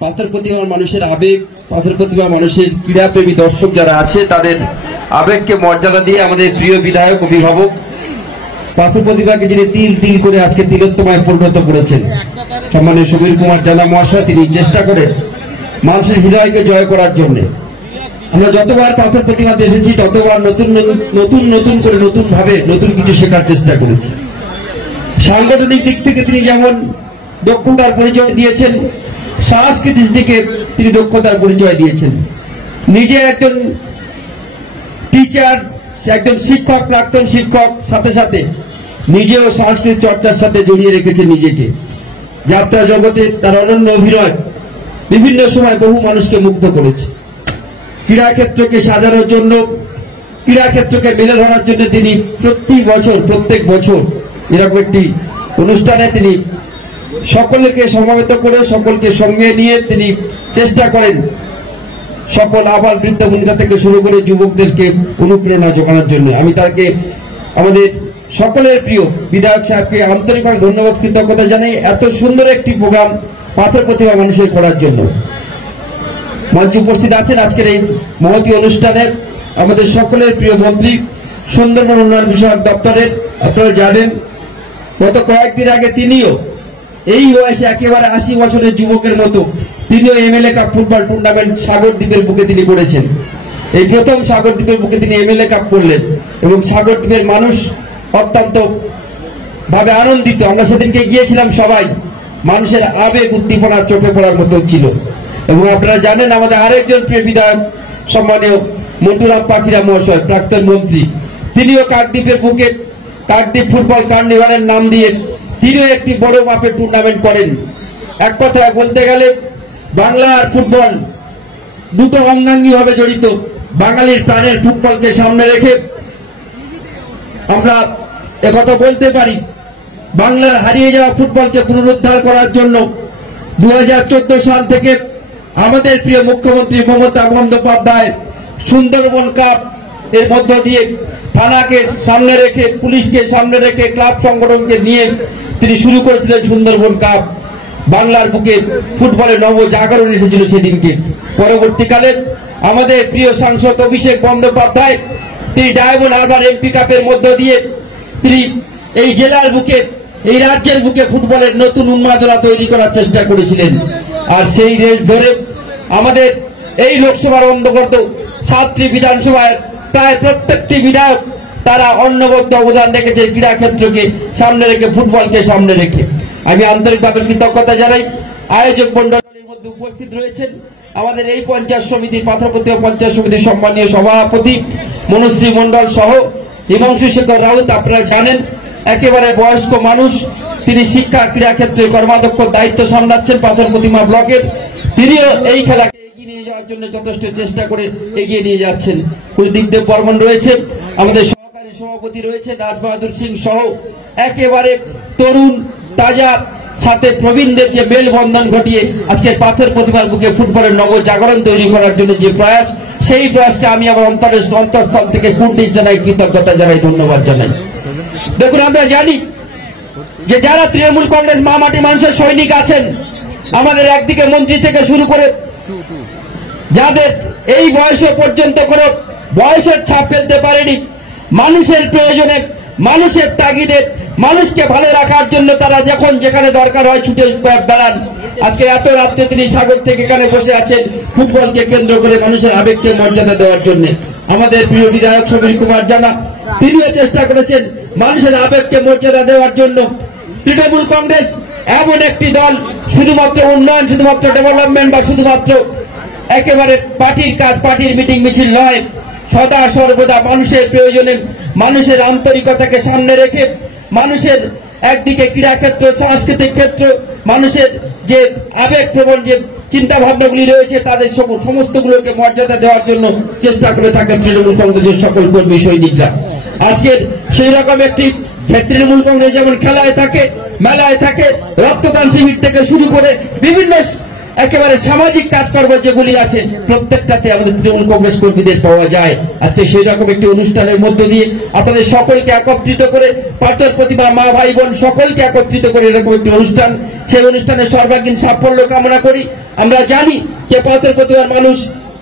পাথর প্রতিমা মানুষের আবেগ, পাথর প্রতিমা মানুষের ক্রীড়াপ্রেমী দর্শক যারা আছে তাদের আবেগকে মর্যাদা দিয়ে আমাদের প্রিয় বিধায়ক অভিভাবক পাথর প্রতিমাকে যিনি তিল তিল করে আজকে তিলোত্তমায় পরিণত করেছেন সম্মানীয় সমীর কুমার জানা মহাশয়, তিনি চেষ্টা করেন মানুষের হৃদয়কে জয় করার জন্য। আমরা যতবার পাথর প্রতিমাতে এসেছি ততবার নতুন নতুন নতুন করে নতুন ভাবে নতুন কিছু শেখার চেষ্টা করেছি। সাংগঠনিক দিক থেকে তিনি যেমন দক্ষতার পরিচয় দিয়েছেন, সাংস্কৃতিক দিকে তিনি দক্ষতার পরিচয় দিয়েছেন। নিজে একজন টিচার, একজন শিক্ষক, প্রাক্তন শিক্ষক, সাথে সাথে নিজেও সংস্কৃত চর্চার সাথে জড়িয়ে রেখেছেন নিজেকে। যাত্রা জগতে তার অনন্য অভিনয় বিভিন্ন সময় বহু মানুষকে মুগ্ধ করেছে। ক্রীড়াক্ষেত্রকে সাজানোর জন্য, ক্রীড়াক্ষেত্রকে মেলে ধরার জন্য তিনি প্রত্যেক বছর এরকম একটি অনুষ্ঠানে তিনি সকলকে সমবেত করে সকলকে সঙ্গে নিয়ে তিনি চেষ্টা করেন সকল আবাল বৃদ্ধ বনিতা থেকে শুরু করে যুবকদেরকে অনুপ্রেরণা যোগানোর জন্য। আমি তাকে আমাদের সকলের প্রিয় বিধায়ক সাহেবকে আন্তরিকভাবে ধন্যবাদ, কৃতজ্ঞতা জানাই এত সুন্দর একটি প্রোগ্রাম পাথর প্রতিমা মানুষের করার জন্য। মঞ্চে উপস্থিত আছেন আজকের এই মহতী অনুষ্ঠানে আমাদের সকলের প্রিয় মন্ত্রী, সুন্দরবন উন্নয়ন বিষয়ক দপ্তরের, আপনারা জানেন গত কয়েকদিন আগে তিনিও এই বয়সে একেবারে 80 বছরের যুবকের মতো তিনিও এমএলএ কাপ ফুটবল টুর্নামেন্ট সাগরদ্বীপের বুকে তিনি করেছেন। এই প্রথম সাগরদ্বীপের বুকে তিনি এমএলএ কাপ করলেন এবং সাগরদ্বীপের মানুষ অত্যন্ত ভাবে আনন্দিত। আমরা সেদিনকে গিয়েছিলাম, সবাই মানুষের আবেগ উদ্দীপনা চোখে পড়ার মতো ছিল। এবং আপনারা জানেন আমাদের আরেকজন প্রিয় বিধায়ক সম্মানীয় মন্টুরাম পাখিরা মহাশয়, প্রাক্তন মন্ত্রী, তিনিও কাকদ্বীপের বুকে কাকদ্বীপ ফুটবল কার্নিভালের নাম দিয়ে তিনিও একটি বড় মাপের টুর্নামেন্ট করেন। এক কথায় বলতে গেলে বাংলা আর ফুটবল দুটো অঙ্গাঙ্গী ভাবে জড়িত। বাঙালির প্রাণের ফুটবলকে সামনে রেখে আমরা একথা বলতে পারি, বাংলার হারিয়ে যাওয়া ফুটবলকে পুনরুদ্ধার করার জন্য 2014 সাল থেকে আমাদের প্রিয় মুখ্যমন্ত্রী মমতা বন্দ্যোপাধ্যায় সুন্দরবন কাপ এর মধ্য দিয়ে থানাকে সামনে রেখে, পুলিশকে সামনে রেখে, ক্লাব সংগঠনকে নিয়ে তিনি শুরু করেছিলেন সুন্দরবন কাপ। বাংলার বুকে ফুটবলের নবজাগরণ এসেছিল সেদিনকে। পরবর্তীকালে আমাদের প্রিয় সাংসদ অভিষেক বন্দ্যোপাধ্যায় তিনি ডায়মন্ড হারবার এমপি কাপের মধ্য দিয়ে তিনি এই জেলার বুকে, এই রাজ্যের বুকে ফুটবলের নতুন উন্মাদনা তৈরি করার চেষ্টা করেছিলেন। আর সেই রেস ধরে আমাদের এই লোকসভার অন্তর্গত 7টি বিধানসভায় প্রায় প্রত্যেকটি বিধায়ক তারা অন্নবদ্য অবদান রেখেছে ক্রীড়া ক্ষেত্রকে সামনে রেখে, ফুটবলকে সামনে রেখে। আমি আন্তরিকভাবে কৃতজ্ঞতা জানাই। আয়োজক মন্ডলের মধ্যে উপস্থিত রয়েছেন আমাদের এই পঞ্চায়েত সমিতির, পাথর প্রতিমা পঞ্চায়েত সমিতির সম্মানীয় সভাপতি মনুশ্রী মন্ডল সহ হিমাংশু শেখর রাউত। আপনারা জানেন একেবারে বয়স্ক মানুষ, তিনি শিক্ষা ক্রীড়া ক্ষেত্রে কর্মাধ্যক্ষ দায়িত্ব সামলাচ্ছেন পাথর প্রতিমা ব্লকের। তিনিও এই খেলাকে এগিয়ে নিয়ে যাওয়ার জন্য যথেষ্ট চেষ্টা করে এগিয়ে নিয়ে যাচ্ছেন। কুলদীপদেব বর্মন রয়েছে, আমাদের সহকারী সভাপতি রয়েছে রাজ বাহাদুর সিং সহ একেবারে তরুণ তাজা সাথে প্রবীণদের যে মেলবন্ধন ঘটিয়ে আজকে পাথর প্রতিমার বুকে ফুটবলের নবজাগরণ তৈরি করার জন্য যে প্রয়াস, সেই প্রয়াসকে আমি আমার অন্তঃস্থল থেকে কুর্নিশ জানাই, কৃতজ্ঞতা জানাই, ধন্যবাদ জানাই। দেখুন, আমরা জানি যে যারা তৃণমূল কংগ্রেস মামাটি মানুষের সৈনিক আছেন, আমাদের একদিকে মন্ত্রী থেকে শুরু করে যাদের এই বয়সে পর্যন্ত কোনো বয়সের ছাপ ফেলতে পারেনি, মানুষের প্রয়োজনে, মানুষের তাগিদে, মানুষকে ভালো রাখার জন্য তারা যখন যেখানে দরকার হয় ছুটে বেড়ান। আজকে এত রাত্রে তিনি সাগর থেকে এখানে বসে আছেন ফুটবলকে কেন্দ্র করে মানুষের আবেগকে মর্যাদা দেওয়ার জন্য। আমাদের প্রিয় বিধায়ক সমীর কুমার জানা তিনিও চেষ্টা করেছেন মানুষের আবেগকে মর্যাদা দেওয়ার জন্য। তৃণমূল কংগ্রেস এমন একটি দল, শুধুমাত্র উন্নয়ন, শুধুমাত্র ডেভেলপমেন্ট বা শুধুমাত্র একেবারে পার্টির কাজ, পার্টির মিটিং মিছিল নয়, সদা সর্বদা মানুষের প্রয়োজনে, মানুষের আন্তরিকতাকে সামনে রেখে, মানুষের একদিকে ক্রীড়া ক্ষেত্র, সাংস্কৃতিক ক্ষেত্র, মানুষের যে আবেগপ্রবণ যে চিন্তা ভাবনাগুলি রয়েছে তাদের সমস্তগুলোকে মর্যাদা দেওয়ার জন্য চেষ্টা করে থাকে তৃণমূল কংগ্রেসের সকল কর্মী সৈনিকরা। আজকের সেই রকম একটি তৃণমূল কংগ্রেস যেমন খেলায় থাকে, মেলায় থাকে, রক্তদান শিবির থেকে শুরু করে বিভিন্ন একেবারে সামাজিক কাজকর্ম যেগুলি আছে প্রত্যেকটাতে আমাদের তৃণমূল কংগ্রেস কর্মীদের পাওয়া যায়। আজকে সেই রকম একটি অনুষ্ঠানের মধ্য দিয়ে আপনাদের সকলকে একত্রিত করে, পাথর প্রতিমা মা ভাই বোন সকলকে একত্রিত করে এরকম একটি অনুষ্ঠান, সেই অনুষ্ঠানে সর্বাঙ্গীন সাফল্য কামনা করি। আমরা জানি যে পাথর প্রতিমার মানুষ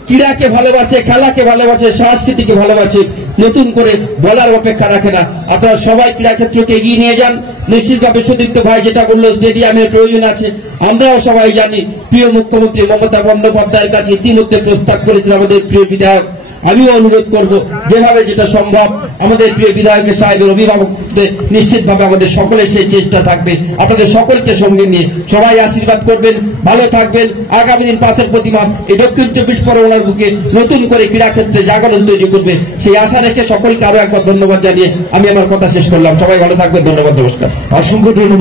ক্রীড়াকে ভালোবাসে, খেলাকে ভালোবাসে, সংস্কৃতিকে ভালোবাসে, নতুন করে বলার অপেক্ষা রাখে না। আপনারা সবাই ক্রীড়া ক্ষেত্রকে এগিয়ে নিয়ে যান। নিশ্চিতভাবে সুদীপ্ত ভাই যেটা বললো স্টেডিয়ামের প্রয়োজন আছে, আমরাও সবাই জানি। প্রিয় মুখ্যমন্ত্রী মমতা বন্দ্যোপাধ্যায়ের কাছে ইতিমধ্যে প্রস্তাব করেছেন আমাদের প্রিয় বিধায়ক। আমিও অনুরোধ করব যেভাবে যেটা সম্ভব আমাদের প্রিয় বিধায়কের সাহেবের অভিভাবকদের নিশ্চিতভাবে আমাদের সকলের সেই চেষ্টা থাকবে। আপনাদের সকলকে সঙ্গে নিয়ে সবাই আশীর্বাদ করবেন, ভালো থাকবেন। আগামী দিন পাথর প্রতিমা এই দক্ষিণ 24 পরগনার বুকে নতুন করে ক্রীড়া ক্ষেত্রে জাগরণ তৈরি করবে, সেই আশা রেখে সকলকে আরো একবার ধন্যবাদ জানিয়ে আমি আমার কথা শেষ করলাম। সবাই ভালো থাকবেন, ধন্যবাদ, নমস্কার। অসংখ্য ধন্যবাদ।